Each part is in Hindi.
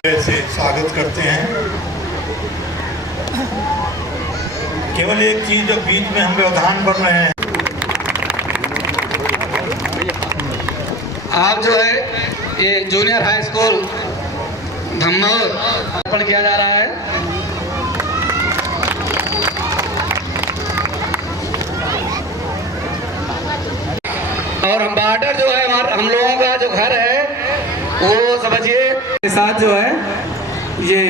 से स्वागत करते हैं। केवल एक चीज जो बीच में हम व्यवधान कर रहे हैं, आप जो है ये जूनियर हाई स्कूल धम्मौर अर्पण किया जा रहा है। और हम बॉर्डर जो है हम लोगों का जो घर है वो समझिए के साथ जो है ये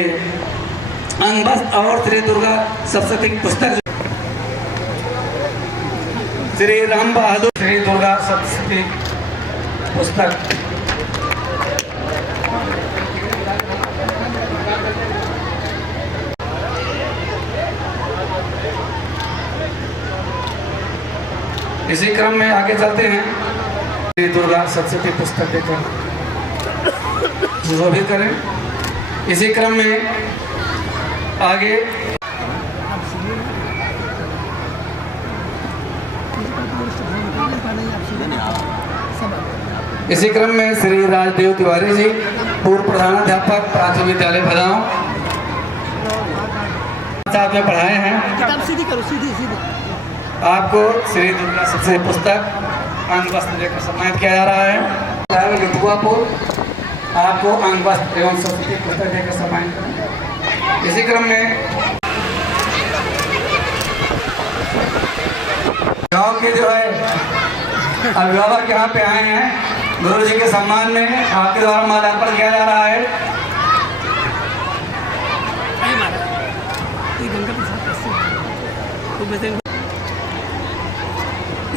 अंगबस्त और श्री दुर्गा सप्तशती पुस्तक श्री राम बहादुर श्री दुर्गा सप्तशती पुस्तक इसी क्रम में आगे चलते हैं। श्री दुर्गा सप्तशती पुस्तक देकर जो भी करें, इसी क्रम में आगे इसी क्रम में श्री राजदेव तिवारी जी, पूर्व प्रधानाध्यापक प्राथमिक विद्यालय भदाओं, साथ में पढ़ाए हैं। आपको श्री दुर्गा सप्तशती पुस्तक अंग वस्त्र देकर सम्मानित किया जा रहा है। लुटुआपुर आपको अंग वस्त्र एवं सप्तशती पुस्तक देकर सम्मानित करें। इसी क्रम में गांव के जो है अभिभावक यहाँ पे आए हैं, गुरु जी के सम्मान में आपके द्वारा माल्यार्पण किया जा रहा है।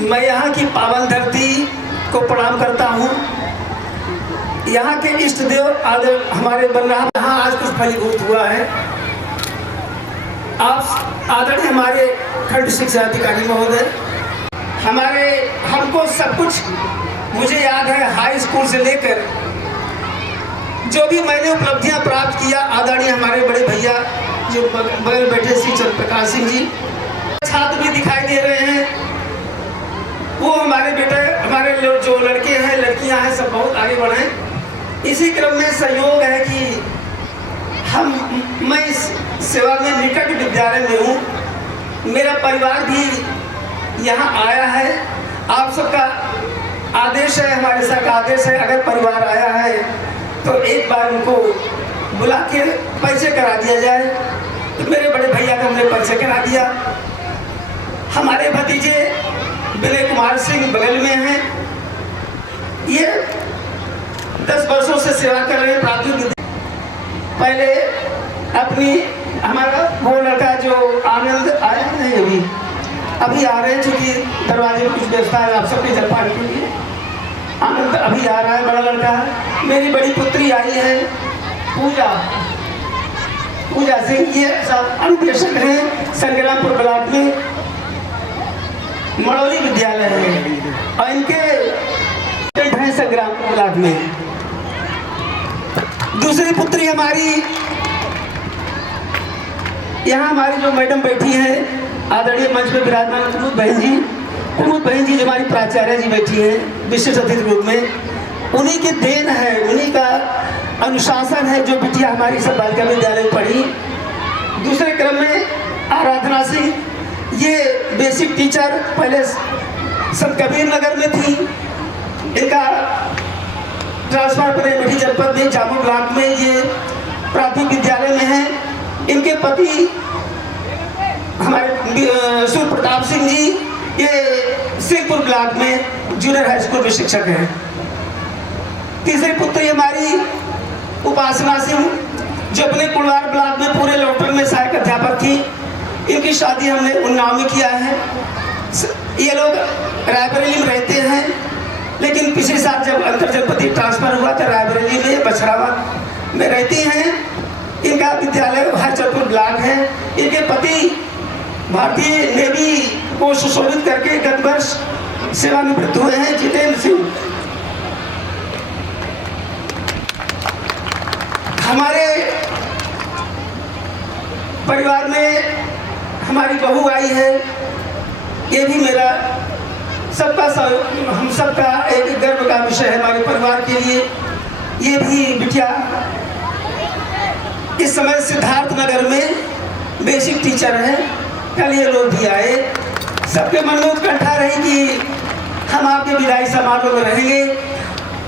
मैं यहाँ की पावन धरती को प्रणाम करता हूँ। यहाँ के इष्ट देव हमारे बन रहा यहाँ आज कुछ फलीभूत हुआ है। आप आदरणीय हमारे खंड शिक्षा अधिकारी महोदय, हमको सब कुछ मुझे याद है, हाई स्कूल से लेकर जो भी मैंने उपलब्धियां प्राप्त किया, आदरणीय हमारे बड़े भैया जो बगल बैठे श्री चंद्र प्रकाश सिंह जी, छात्र भी दिखाई दे रहे हैं। वो हमारे बेटे, हमारे जो लड़के हैं लड़कियां हैं, सब बहुत आगे बढ़े। इसी क्रम में सहयोग है कि मैं इस सेवा में निकट विद्यालय में हूँ, मेरा परिवार भी यहाँ आया है। आप सबका आदेश है, हमारे साथ आदेश है, अगर परिवार आया है तो एक बार उनको बुला के परिचय करा दिया जाए। तो मेरे बड़े भैया का हमने परिचय करा दिया। हमारे भतीजे विनय कुमार सिंह बगल में हैं, ये 10 वर्षों से सेवा कर रहे हैं प्राथमिक। पहले अपनी हमारा वो लड़का जो आनंद आया नहीं, अभी आ रहे हैं, चूँकि दरवाजे में कुछ व्यवस्था है आप सबके जलपान के लिए। आनंद अभी आ रहा है, बड़ा लड़का है। मेरी बड़ी पुत्री आई है पूजा सिंह, ये सब अनुदेशक हैं संग्रामपुर ब्लॉक में, मड़ौली विद्यालय है, और इनके हैं संग्रामपुर ब्लॉक में। दूसरी पुत्री हमारी यहाँ हमारी जो मैडम बैठी है, आदरणीय मंच में विराजमान कुमुद बहन जी जो हमारी प्राचार्य जी बैठी है विशेष अतिथि रूप में, उन्हीं की देन है, उन्हीं का अनुशासन है जो बिटिया हमारी सब बालिका विद्यालय पढ़ी। दूसरे क्रम में आराधना सिंह, ये बेसिक टीचर पहले संत कबीर नगर में थी, इनका ट्रांसफर बरेली जनपद में जामू ब्लॉक में ये प्राथमिक विद्यालय में है। इनके पति हमारे सूर्य प्रताप सिंह जी, ये सिंहपुर ब्लॉक में जूनियर हाई स्कूल में शिक्षक हैं। तीसरी पुत्री हमारी उपासना सिंह, जो अपने कुलवार ब्लॉक में पूरे लोकल में सहायक अध्यापक थी। इनकी शादी हमने उन्नाव में किया है। ये लोग रायबरेली में रहते हैं, लेकिन पिछले साल जब अंतर जनपदीय ट्रांसफर हुआ तो रायबरेली में बछरावा में रहती हैं। इनका विद्यालय हरचंदपुर ब्लॉक है। इनके पति भारतीय नेवी को सुशोभित करके गत वर्ष सेवानिवृत्त हुए हैं, जितेंद्र सिंह। हमारे परिवार में हमारी बहू आई है, ये भी मेरा सबका सहयोग, हम सबका एक गर्व का विषय है हमारे परिवार के लिए। ये भी बिटिया इस समय सिद्धार्थ नगर में बेसिक टीचर हैं। कल ये लोग भी आए। सबके मन में उत्कंठा रही कि हम आपके विदाई समारोह में रहेंगे।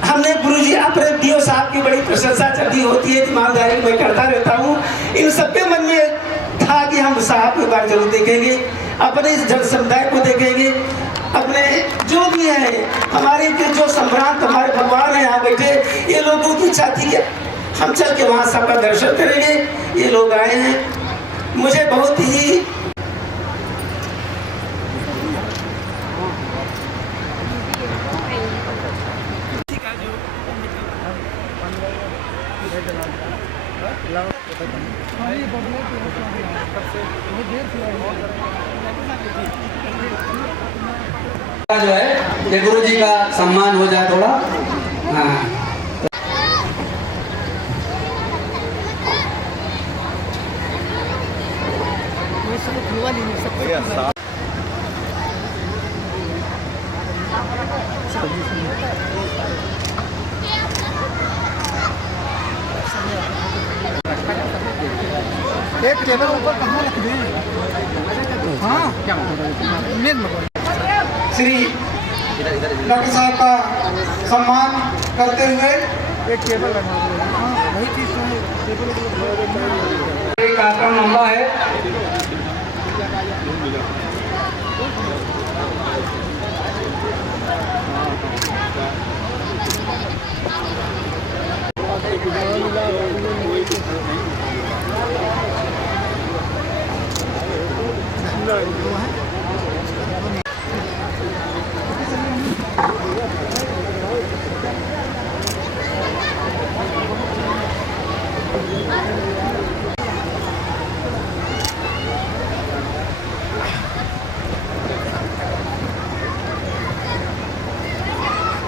हमने गुरुजी अपने डीओ साहब की बड़ी प्रशंसा चलती होती है, ईमानदारी मैं करता रहता हूँ। इन सबके मन में था कि हम साहब को एक बार जरूर देखेंगे, अपने इस जन समुदाय को देखेंगे, अपने जो भी है हमारे जो सम्रांत हमारे भगवान है यहाँ बैठे, ये लोगों की इच्छा थी कि हम चल के वहाँ सबका दर्शन करेंगे। ये लोग आए हैं, मुझे बहुत ही जो है ये गुरु जी का सम्मान हो जाए थोड़ा। हाँ, एक टेबल ऊपर कहाँ रख दें? हाँ क्या श्री डॉक्टर साहब का सम्मान करते हुए एक टेबल लगा वही चीज एक कार्यक्रम लंबा है।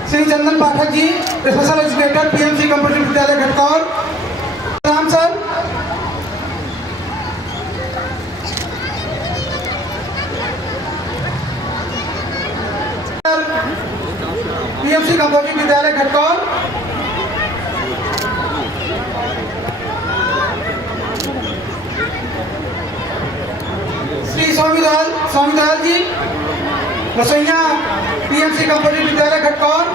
श्री चंदन Pathak ji, special educator, PMC computer विद्यालय घटकौर। राम सर। पीएमसी कंप्यूटर विद्यालय घटकौर। श्री स्वामी दयाल जी, रसोइया, पीएमसी कंप्यूटर विद्यालय घटकौर।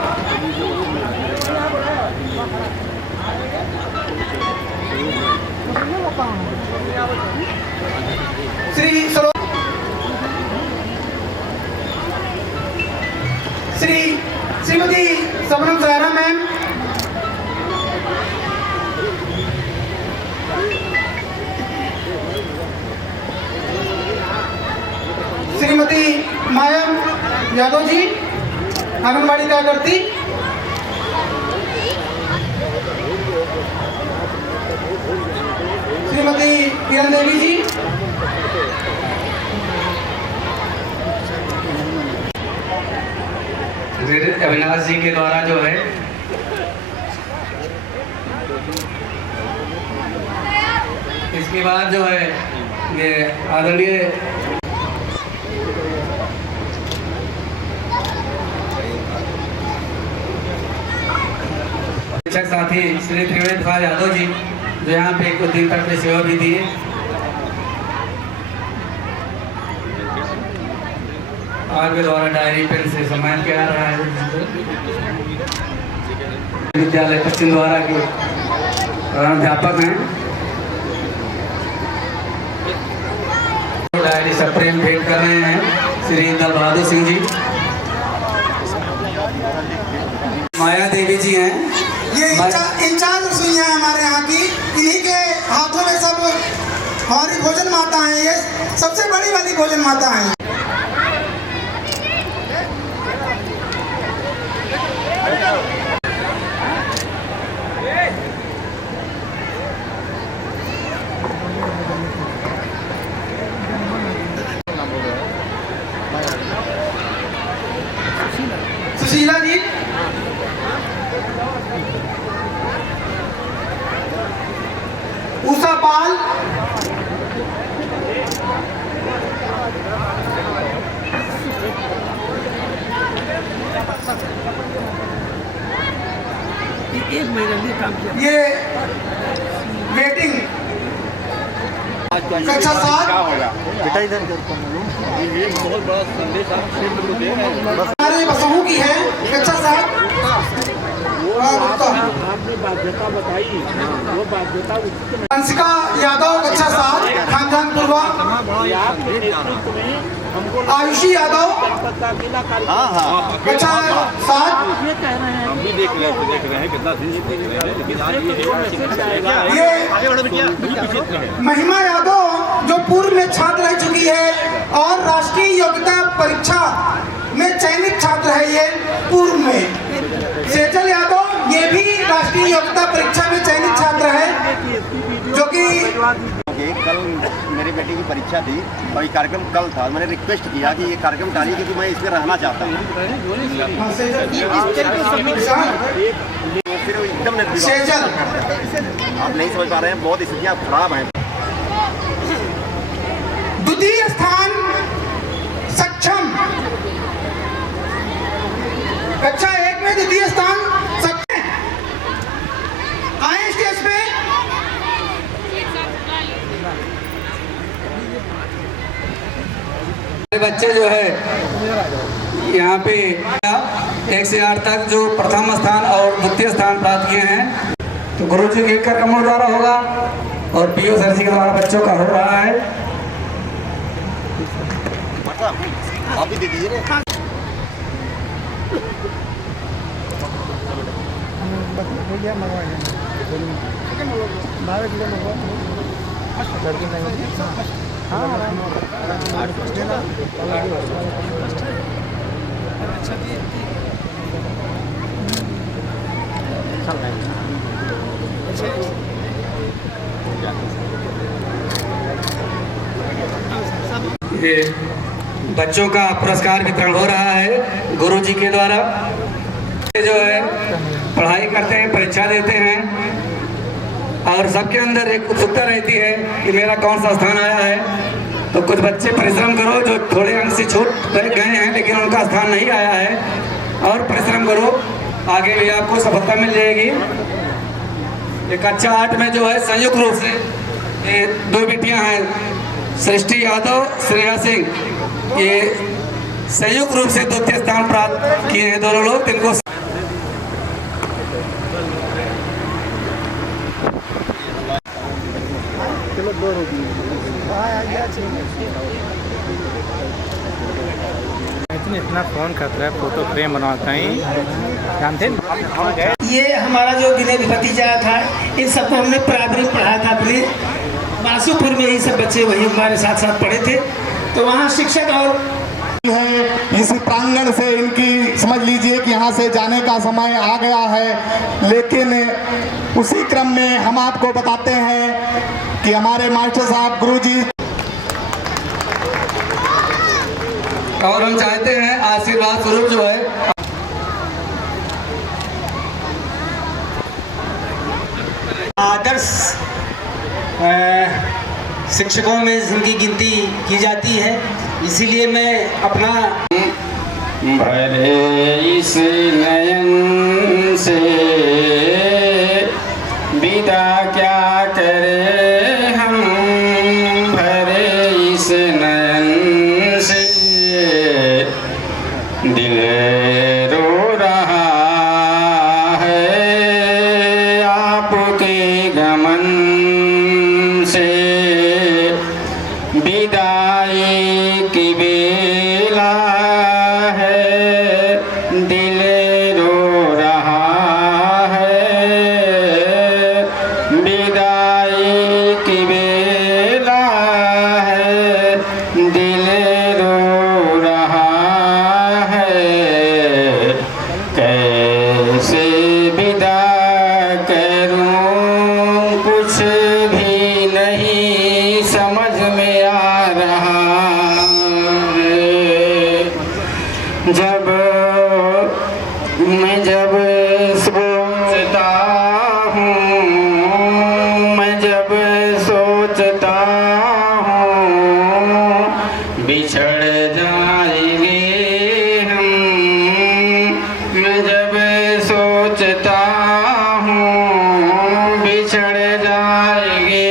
श्रीमती सबनम सायरा मैम, श्रीमती माया यादव जी, आंगनबाड़ी कार्यकर्ती। श्रीमती किरण देवी जी, अविनाश जी के द्वारा जो है इसके बाद जो है ये आदरणीय शिक्षक साथी श्री त्रिवेद प्रसाद यादव जी जो यहाँ पे कुछ दिन तक सेवा भी दिए। आपके द्वारा डायरी पेन से सम्मान किया रहा है। विद्यालय पश्चिम द्वारा के अध्यापक हैं। डायरी सब प्रेम भेंट कर रहे हैं श्री दल बहादुर सिंह जी। माया देवी जी हैं, ये इंचार्ज रसोइया है हमारे यहाँ की। इन्हीं के हाथों में सब हमारी भोजन माता है। ये सबसे बड़ी वाली भोजन माता है। सुशीला जी, उषा पाल, एक महीने में काम किया। ये वेटिंग कक्षा 7 हमारे बसहू की है, कक्षा 7। अंशिका यादव कक्षा 7 खानजानपुरवा। आयुषी यादव कक्षा 7। ये महिमा यादव जो पूर्व में छात्र रह चुकी है और राष्ट्रीय योग्यता परीक्षा में चयनित छात्र है ये पूर्व में। सेजल यादव ये भी राष्ट्रीय योग्यता परीक्षा में चयनित छात्र है जो कि कल मेरी बेटी की परीक्षा थी और ये कार्यक्रम कल था। मैंने रिक्वेस्ट किया कि ये कार्यक्रम डालिए क्योंकि मैं इसमें रहना चाहता हूँ। फिर एकदम सेजल आप नहीं समझ पा रहे हैं, बहुत स्थितियाँ खराब हैं। द्वितीय स्थान सक्षम, कक्षा 1 में द्वितीय स्थान सक्षम। आए स्टेज पे। बच्चे जो है यहाँ पे 1 से 8 तक जो प्रथम स्थान और द्वितीय स्थान प्राप्त किए हैं, तो गुरु जी के कमल द्वारा होगा और पीओ सर जी के द्वारा बच्चों का हो रहा है। आप भी दे दीजिए ना। ये बच्चों का पुरस्कार वितरण हो रहा है गुरु जी के द्वारा। जो है पढ़ाई करते हैं, परीक्षा देते हैं और सबके अंदर एक उत्सुकता रहती है कि मेरा कौन सा स्थान आया है। तो कुछ बच्चे परिश्रम करो जो थोड़े अंक से छूट गए हैं लेकिन उनका स्थान नहीं आया है, और परिश्रम करो, आगे भी आपको सफलता मिल जाएगी। ये कक्षा 8 में जो है संयुक्त रूप से ये 2 बेटियां हैं, सृष्टि यादव, श्रेया सिंह, ये संयुक्त रूप से द्वितीय स्थान प्राप्त किए हैं दोनों लोग। इनको इतना फोन करता है, फोटो फ्रेम बनवाता है, जानते हैं। ये हमारा जो गिने भतीजा था, इन सबको हमने प्राइमरी पढ़ाया था अपने बासुपुर में। ही सब बच्चे वही हमारे साथ साथ पढ़े थे, तो वहाँ शिक्षक और है इस प्रांगण से इनकी समझ लीजिए कि यहाँ से जाने का समय आ गया है। लेकिन उसी क्रम में हम आपको बताते हैं कि हमारे मास्टर साहब गुरुजी, और हम चाहते हैं आशीर्वाद स्वरूप जो है आदर्श शिक्षकों में जिनकी गिनती की जाती है, इसीलिए मैं अपना भरे इस नयन से विदा क्या करे हम, भरे इस नयन से दिल रो रहा है आपके गमन से, विदाई की बेला है, दिल रो रहा है, विदाई की बेला है, दिल रो रहा है, कैसे विदा करूं कुछ भी नहीं समझ में आ रहा है। जब सोचता हूँ, मैं जब सोचता हूँ बिछड़ जाएंगे हम, मैं जब सोचता हूँ बिछड़ जाएंगे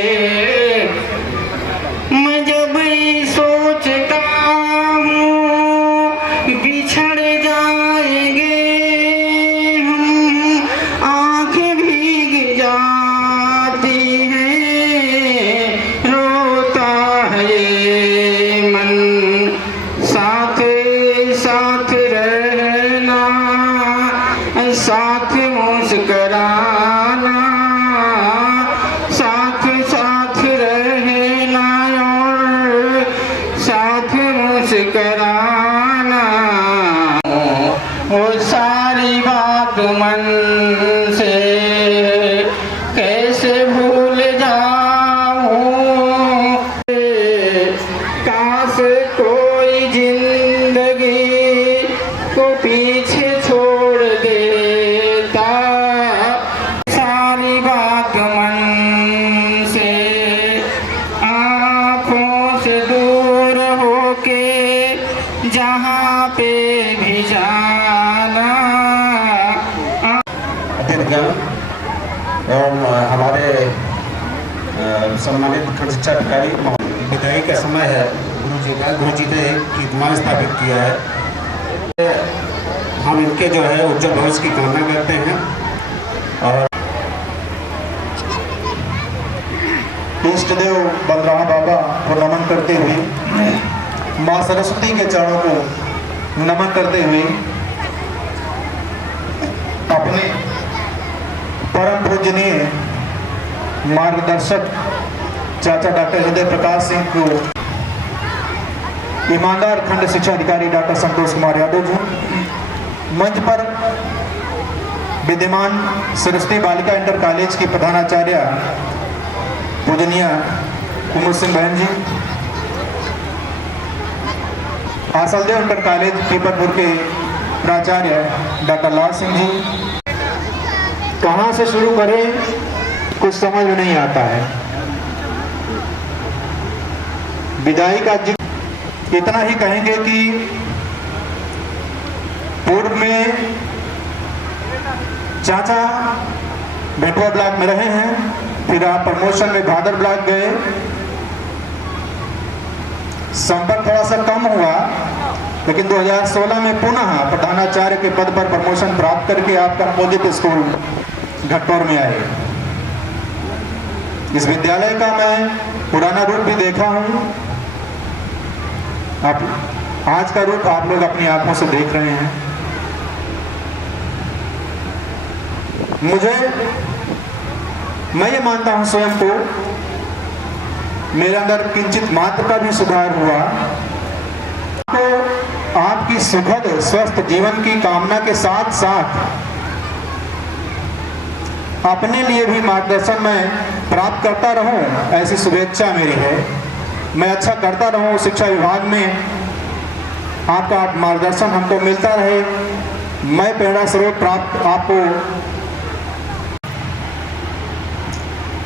कराना, वो सारी बात मन से कैसे भूल जाऊं। काश कोई जिंदगी को पीछे छोड़ देता, सारी बात मन से आँखों से दूर होके जहाँ पे भी जाना। एवं हमारे सम्मानित खंड शिक्षा अधिकारी विदाई का समय है गुरु जी ने कीर्तिमान स्थापित किया है। हम इनके जो है उज्जवल भविष्य की कामना करते हैं और इष्ट देव बलराम बाबा को नमन करते हुए, माँ सरस्वती के चरणों को नमन करते हुए अपने परम पूजनीय मार्गदर्शक चाचा डॉक्टर हृदय प्रकाश सिंह को, ईमानदार खंड शिक्षा अधिकारी डॉक्टर संतोष कुमार यादव जी, मंच पर विद्यमान सरस्वती बालिका इंटर कॉलेज की प्रधानाचार्य पूजनीय कुमुद सिंह बहन जी, आसलदेव इंटर कॉलेज पीपरपुर के प्राचार्य डॉक्टर लाल सिंह जी। कहाँ से शुरू करें कुछ समझ में नहीं आता है। विदाई का जिक्र इतना ही कहेंगे कि पूर्व में चाचा बेटवा ब्लॉक में रहे हैं, फिर आप प्रमोशन में भादर ब्लॉक गए, संपर्क थोड़ा सा कम हुआ, लेकिन 2016 में पुनः प्रधानाचार्य के पद पर प्रमोशन प्राप्त करके आप कंपोजिट स्कूल घटौर में आए। इस विद्यालय का मैं पुराना रूप भी देखा हूँ, आज का रूप आप लोग अपनी आंखों से देख रहे हैं। मैं ये मानता हूं स्वयं को, मेरे अंदर किंचित मात्र का भी सुधार हुआ। तो आपकी सुखद स्वस्थ जीवन की कामना के साथ साथ अपने लिए भी मार्गदर्शन मैं प्राप्त करता रहूं, ऐसी शुभेच्छा मेरी है। मैं अच्छा करता रहूं, शिक्षा विभाग में आपका मार्गदर्शन हमको मिलता रहे, मैं प्रेरणा स्रोत प्राप्त आपको,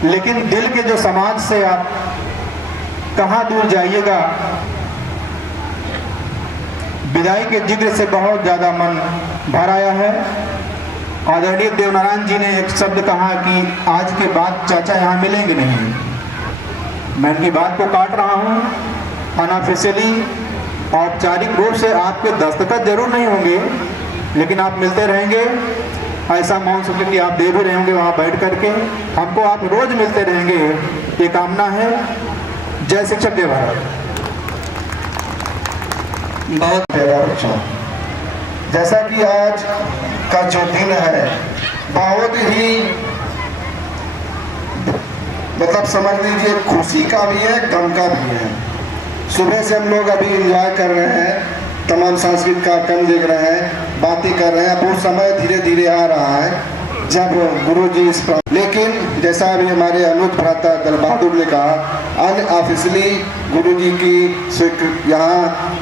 लेकिन दिल के जो समाज से आप कहाँ दूर जाइएगा। विदाई के जिक्र से बहुत ज्यादा मन भर आया है। आदरणीय देवनारायण जी ने एक शब्द कहा कि आज के बाद चाचा यहाँ मिलेंगे नहीं। मैं उनकी बात को काट रहा हूँ। अनऑफिशियली औपचारिक रूप से आपके दस्तखत जरूर नहीं होंगे, लेकिन आप मिलते रहेंगे। ऐसा मौन सुख कि आप दे भी रहे होंगे वहाँ बैठ करके, हमको आप रोज मिलते रहेंगे, ये कामना है। जय शिक्षक जय भारत। जैसा कि आज का जो दिन है बहुत ही मतलब समझ लीजिए खुशी का भी है, गम का भी है। सुबह से हम लोग अभी एंजॉय कर रहे हैं, तमाम सांस्कृतिक कार्यक्रम देख रहे हैं, बातें कर रहे हैं। वो समय धीरे धीरे आ रहा है जब गुरु जी इस पर, लेकिन जैसा अभी हमारे अनुज भ्राता दल बहादुर ने कहा, अनऑफिशियली गुरु जी की यहाँ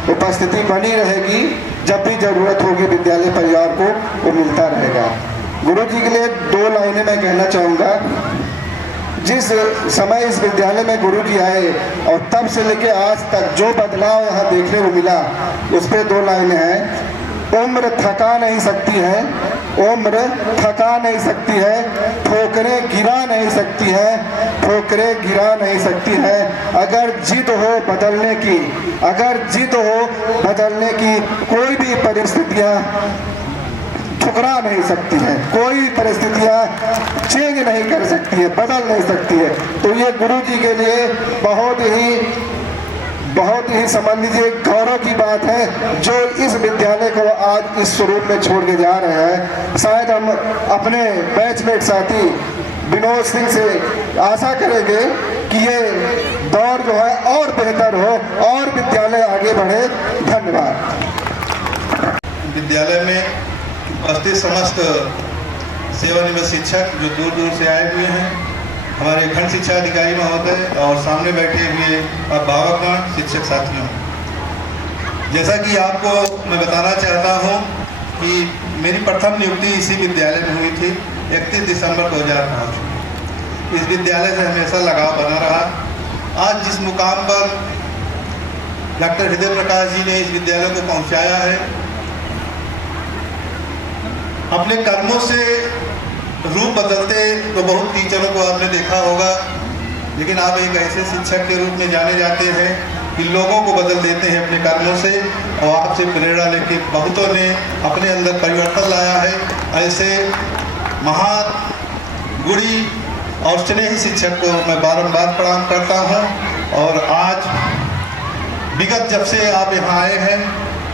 उपस्थिति बनी रहेगी। जब भी जरूरत होगी विद्यालय परिवार को वो मिलता रहेगा। गुरु जी के लिए दो लाइनें मैं कहना चाहूँगा। जिस समय इस विद्यालय में गुरु जी आए और तब से लेके आज तक जो बदलाव यहाँ देखने को मिला, उस पर दो लाइनें हैं। उम्र थका नहीं सकती है, उम्र थका नहीं सकती है, ठोकरें गिरा नहीं सकती है, ठोकरें गिरा नहीं सकती है। अगर जिद हो बदलने की, अगर जिद हो बदलने की, कोई भी परिस्थितियाँ ठुकरा नहीं सकती है, कोई परिस्थितियाँ चेंज नहीं कर सकती है, बदल नहीं सकती है। तो ये गुरु जी के लिए बहुत ही समझ लीजिए गौरव की बात है जो इस विद्यालय को आज इस स्वरूप में छोड़ के जा रहे हैं। शायद हम अपने बैचमेट साथी विनोद सिंह से आशा करेंगे कि ये दौर जो है और बेहतर हो और विद्यालय आगे बढ़े। धन्यवाद। विद्यालय में उपस्थित समस्त सेवानिवृत्त शिक्षक जो दूर दूर से आए हुए हैं, हमारे खंड शिक्षा अधिकारी महोदय और सामने बैठे हुए अभिभावकगण, शिक्षक साथियों, जैसा कि आपको मैं बताना चाहता हूं कि मेरी प्रथम नियुक्ति इसी विद्यालय में हुई थी 31 दिसंबर 2005। इस विद्यालय से हमेशा लगाव बना रहा। आज जिस मुकाम पर डॉक्टर हृदय प्रकाश जी ने इस विद्यालय को पहुंचाया है, अपने कर्मों से रूप बदलते तो बहुत टीचरों को आपने देखा होगा, लेकिन आप एक ऐसे शिक्षक के रूप में जाने जाते हैं कि लोगों को बदल देते हैं अपने कर्मों से, और आपसे प्रेरणा लेके बहुतों ने अपने अंदर परिवर्तन लाया है। ऐसे महान गुणी और स्नेही शिक्षक को मैं बारंबार प्रणाम करता हूं। और आज विगत जब से आप यहाँ आए हैं,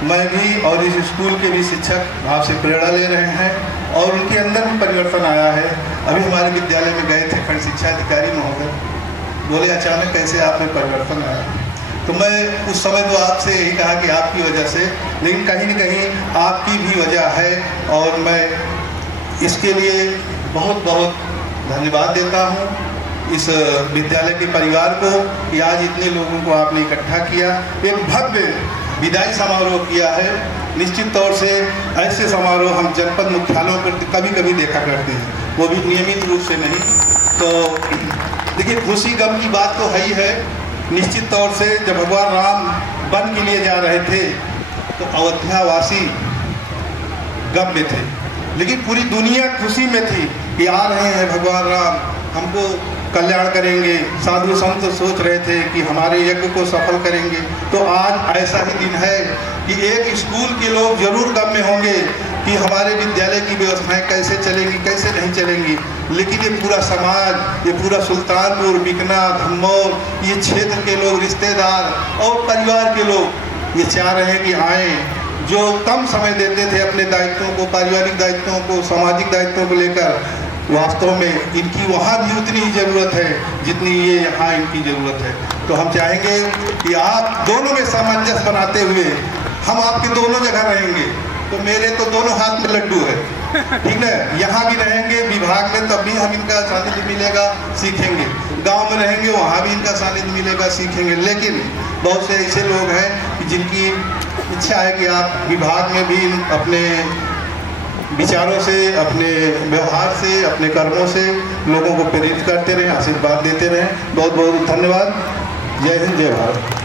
मैं भी और इस स्कूल के भी शिक्षक आपसे प्रेरणा ले रहे हैं और उनके अंदर भी परिवर्तन आया है। अभी हमारे विद्यालय में गए थे खंड शिक्षा अधिकारी महोदय, बोले अचानक कैसे आप में परिवर्तन आया। तो मैं उस समय तो आपसे यही कहा कि आपकी वजह से, लेकिन कहीं न कहीं आपकी भी वजह है और मैं इसके लिए बहुत बहुत धन्यवाद देता हूँ इस विद्यालय के परिवार को कि आज इतने लोगों को आपने इकट्ठा किया, एक भव्य विदाई समारोह किया है। निश्चित तौर से ऐसे समारोह हम जनपद मुख्यालयों पर कभी कभी देखा करते हैं, वो भी नियमित रूप से नहीं। तो देखिए, खुशी गम की बात तो है ही है। निश्चित तौर से जब भगवान राम वन के लिए जा रहे थे तो अयोध्यावासी गम में थे, लेकिन पूरी दुनिया खुशी में थी कि आ रहे हैं भगवान राम, हमको कल्याण करेंगे। साधु संत सोच रहे थे कि हमारे यज्ञ को सफल करेंगे। तो आज ऐसा ही दिन है कि एक स्कूल के लोग जरूर गम में होंगे कि हमारे विद्यालय की व्यवस्थाएं कैसे चलेंगी, कैसे नहीं चलेंगी, लेकिन ये पूरा समाज, ये पूरा सुल्तानपुर, बिकना, धम्मौर, ये क्षेत्र के लोग, रिश्तेदार और परिवार के लोग ये चाह रहे हैं कि आए। जो कम समय देते थे अपने दायित्वों को, पारिवारिक दायित्वों को, सामाजिक दायित्वों को लेकर, वास्तव में इनकी वहाँ भी उतनी ही ज़रूरत है जितनी ये यहाँ इनकी ज़रूरत है। तो हम चाहेंगे कि आप दोनों में सामंजस्य बनाते हुए हम आपके दोनों जगह रहेंगे। तो मेरे तो दोनों हाथ में लड्डू है, ठीक है, यहाँ भी रहेंगे विभाग में, तब भी हम इनका सानिध्य मिलेगा, सीखेंगे। गांव में रहेंगे, वहाँ भी इनका सानिध्य मिलेगा, सीखेंगे। लेकिन बहुत से ऐसे लोग हैं कि जिनकी इच्छा है कि आप विभाग में भी अपने विचारों से, अपने व्यवहार से, अपने कर्मों से लोगों को प्रेरित करते रहें, आशीर्वाद देते रहें। बहुत बहुत धन्यवाद। जय हिंद, जय भारत।